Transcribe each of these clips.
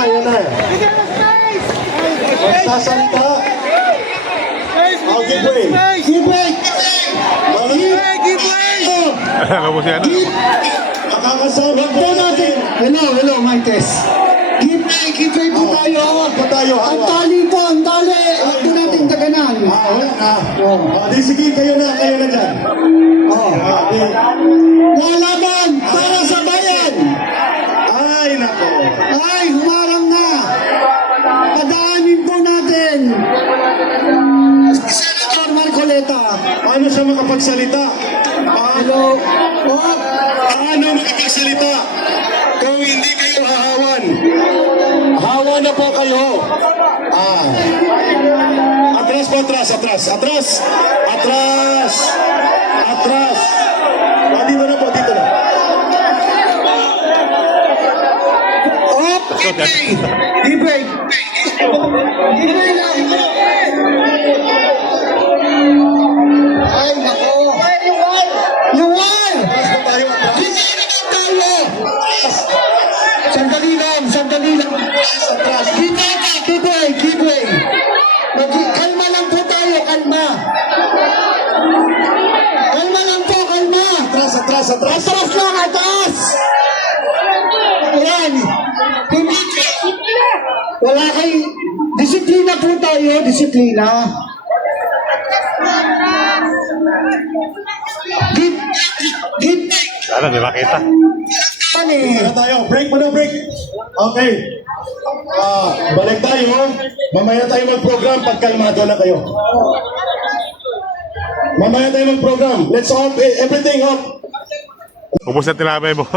yan na. Magsasalita. Give way. Give way. Give way. Ano po siya? Makakasama po natin. Hello, Martes. Give way po tayo. Hawak po tayo. Ang tali po, ang tali. Huwag po natin taganan. Wala na. Di sige, kayo na dyan. Lalaban para sa bayan. Ay, nako. Ay, humarang na. Padaanin po natin. Senator Marcoleta. Paano siya makapagsalita? Hello. Paano makapagsalita? Kung hindi kayo hahawan. Hawa na po kayo. Atras po, atras. Dito na po, dito na. Give way lang. Ay, nako. Luwal! Atras po tayo, atras. Hindi naman tayo. Sandali lang. Atras. Give way. Kalma lang po tayo, kalma. Kalma lang po. Atras. Atras lang, atras. Ayan. Wala kay... Disiplina po tayo, disiplina. Give. Sana, di makita. Ano tayo? Break muna, break. Okay. Balik tayo. Mamaya tayo mag-program pag kalmado na kayo. Mamaya tayo mag-program. Let's off everything up. Ubus na tinapay mo.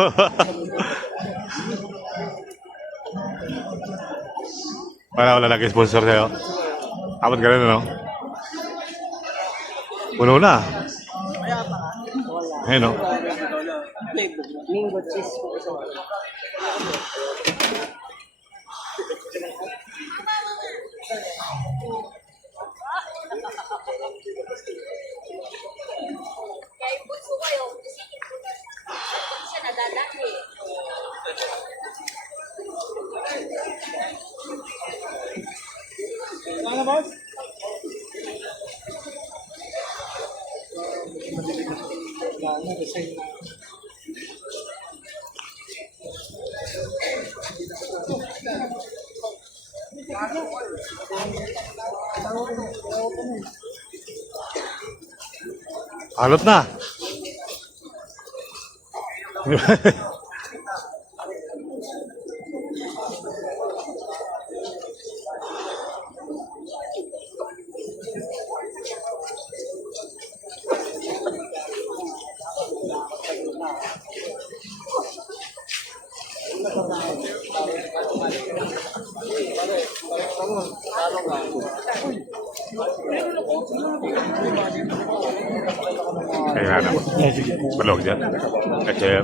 Wala nag-sponsor sa'yo. Apat ka rin, ano? Puno na. Ayun, no? Mango cheese po isa. Kaya bunso kayo, siya nadadaki. Ano boss? Alot na. Kaya na. Balog dyan. Kaya.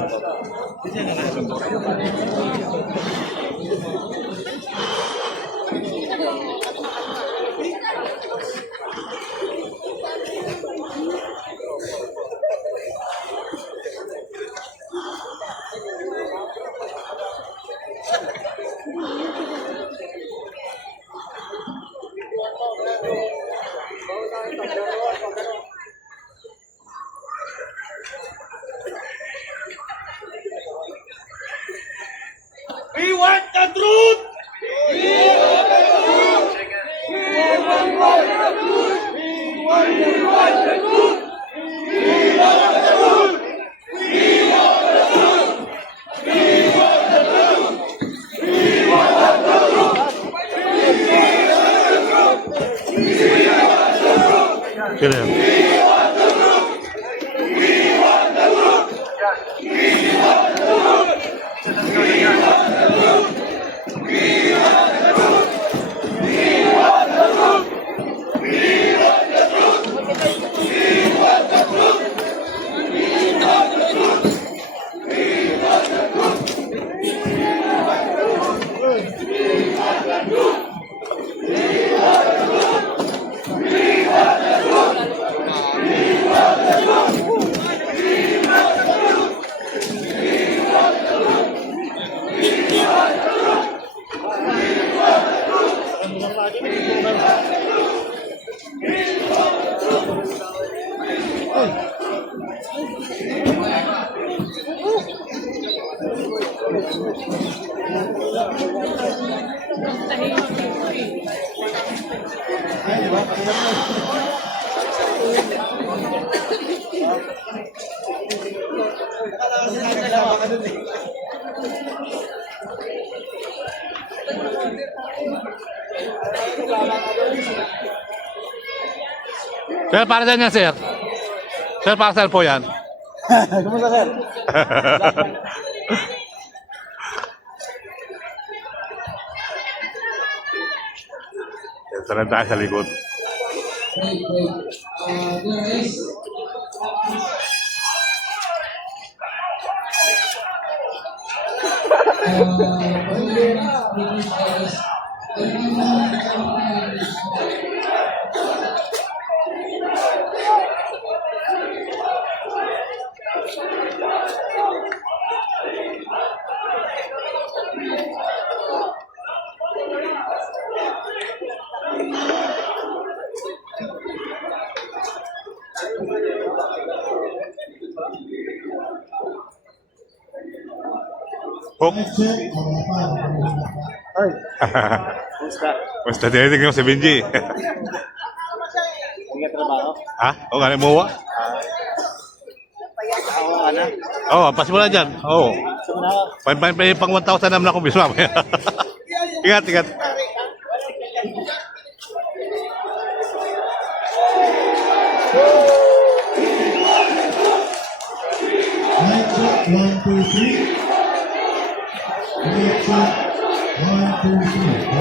We want the truth! Sino yan? Sir, para saan yan, sir? Sir, para saan po yan? Kumusta, sir? Ito lang tayo sa likod. Hook. Kumusta? Basta tinitignan ko si Benji. Hindi ka trabaho? Ha? O, ganun mo wa? Ako ka na? Oo, pas mo na dyan. Oo. Saan na? Pang 1,000 naman ako bis mamaya. Ingat, ingat. Mic check, 1, 2, 3. Mic check, 1, 2, 3.